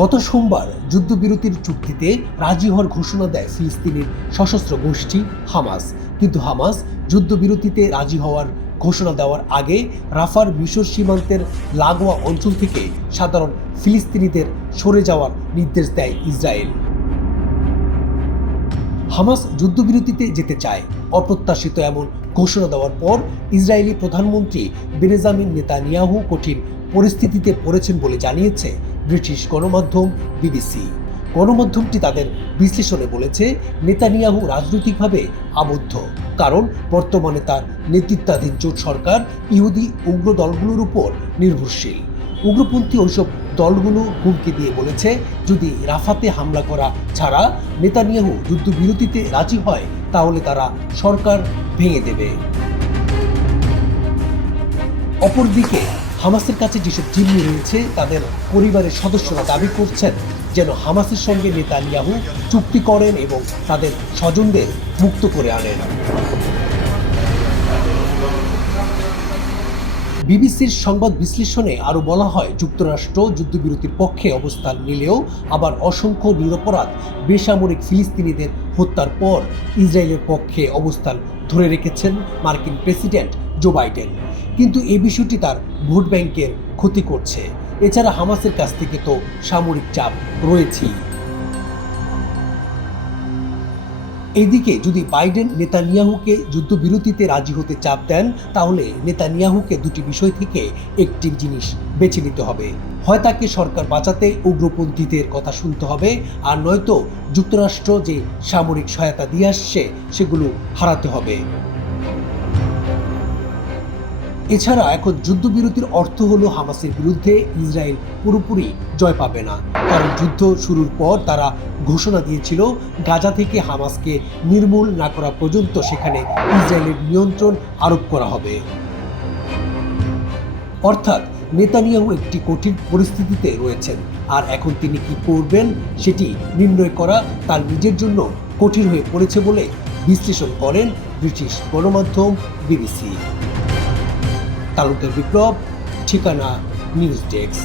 গত সোমবার যুদ্ধবিরতির চুক্তিতে রাজি হওয়ার ঘোষণা দেয় ফিলিস্তিনের সশস্ত্র গোষ্ঠী হামাস। কিন্তু হামাস যুদ্ধবিরতিতে রাজি হওয়ার ঘোষণা দেওয়ার আগে রাফার মিশর সীমান্তের লাগোয়া অঞ্চল থেকে সাধারণ ফিলিস্তিনিদের সরে যাওয়ার নির্দেশ দেয় ইসরায়েল। হামাস যুদ্ধবিরতিতে যেতে চায়। অপ্রত্যাশিত এমন ঘোষণা দেওয়ার পর ইসরায়েলি প্রধানমন্ত্রী বেনেজামিন নেতানিয়াহু কঠিন পরিস্থিতিতে পড়েছেন বলে জানিয়েছে ব্রিটিশ গণমাধ্যম বিবিসি। গণমাধ্যমটি তাদের বিশ্লেষণে বলেছে, নেতানিয়াহু রাজনৈতিকভাবে আবদ্ধ। কারণ বর্তমানে তার নেতৃত্বাধীন জোট সরকার ইহুদি উগ্র দলগুলোর উপর নির্ভরশীল। উগ্রপন্থী ওইসব দলগুলো হুমকি দিয়ে বলেছে, যদি রাফাতে হামলা করা ছাড়া নেতানিয়াহু যুদ্ধবিরতিতে রাজি হয়, তাহলে তারা সরকার ভেঙে দেবে। অপরদিকে হামাসের কাছে যেসব জিম্মি রয়েছে, তাদের পরিবারের সদস্যরা দাবি করছেন যেন হামাসের সঙ্গে নেতানিয়াহু চুক্তি করেন এবং তাদের স্বজনদের মুক্ত করে আনেন। বিবিসির সংবাদ বিশ্লেষণে আরও বলা হয়, যুক্তরাষ্ট্র যুদ্ধবিরতির পক্ষে অবস্থান নিলেও আবার অসংখ্য নিরপরাধ, বেসামরিক ফিলিস্তিনিদের হত্যার পর ইসরায়েলের পক্ষে অবস্থান ধরে রেখেছেন মার্কিন প্রেসিডেন্ট জো বাইডেন। কিন্তু এই বিষয়টি তার ভোট ব্যাংকের ক্ষতি করছে। এছাড়া হামাসের কাছ থেকে তো সামরিক চাপ রয়েছেই। এদিকে যদি বাইডেন নেতানিয়াহুকে যুদ্ধবিরতিতে রাজি হতে চাপ দেন, তাহলে নেতানিয়াহুকে দুটি বিষয় থেকে একটি জিনিস বেছে নিতে হবে। হয় তাকে সরকার বাঁচাতে উগ্রপন্থীদের কথা শুনতে হবে, আর নয়তো যুক্তরাষ্ট্র যে সামরিক সহায়তা দিয়ে আসছে, সেগুলো হারাতে হবে। এছাড়া এখন যুদ্ধবিরতির অর্থ হলো হামাসের বিরুদ্ধে ইসরায়েল পুরোপুরি জয় পাবে না। কারণ যুদ্ধ শুরুর পর তারা ঘোষণা দিয়েছিল, গাজা থেকে হামাসকে নির্মূল না করা পর্যন্ত সেখানে ইসরায়েলের নিয়ন্ত্রণ আরোপ করা হবে। অর্থাৎ নেতানিয়াহু একটি কঠিন পরিস্থিতিতে রয়েছেন। আর এখন তিনি কি করবেন সেটি নির্ণয় করা তার নিজের জন্য কঠিন হয়ে পড়েছে বলে বিশ্লেষণ করেন ব্রিটিশ গণমাধ্যম বিবিসি। তালুকের বিপ্লব ঠিকানা নিউজ ডেস্ক।